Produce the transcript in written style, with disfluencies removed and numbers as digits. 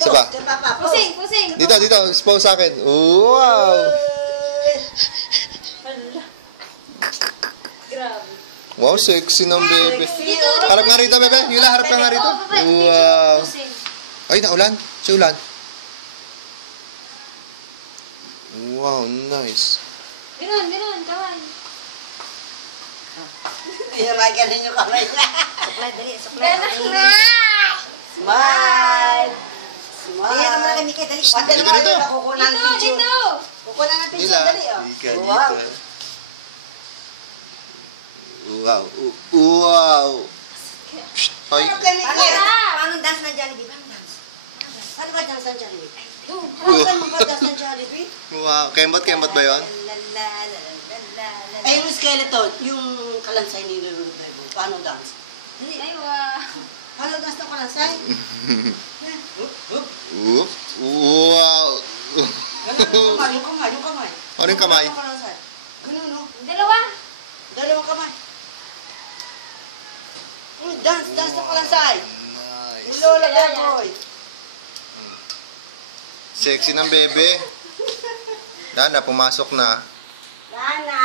Saba. Pusing, pusing. Dito, dito. Expose sa akin. Wow! Grabe. Wow, sexy ng bebe. Dito, Harap nga rito, bebe. Yula, harap ka nga rito. Wow. Pusing. Ay, naulan. Si ulan. Wow, nice. Ganun, ganun, kaway. Iyaray ka din yung kamay niya. Suklay, dali, suklay. Smile! Smile! Dali, naman kami kay, dali. Dito, dito. Kukunan ng Dito, picture. dito. Kukunan ng picture, Nila. dali. Oh. Ika Wow. dito. Wow. Wow. Ay. Paano dance ng Jollibee? Paano dance? Paano ba dance ng Jollibee? Paano ba dance ng Jollibee? Wow. Kembot ba yun? Ay, yung skeleton, yung kalansay ni Lolo Bebo. Paano dance? Ay, wow. Paano dance ng kalansay? Wow. Ganun, yung kamay, yung kamay. Ano yung kamay? Yung kalansay. Ganun, no? Dalawa. Dalawang kamay. Dance ng kalansay. Yung Nice. Lola Beboy. Sexy ng bebe. Dana, pumasok na. Nana.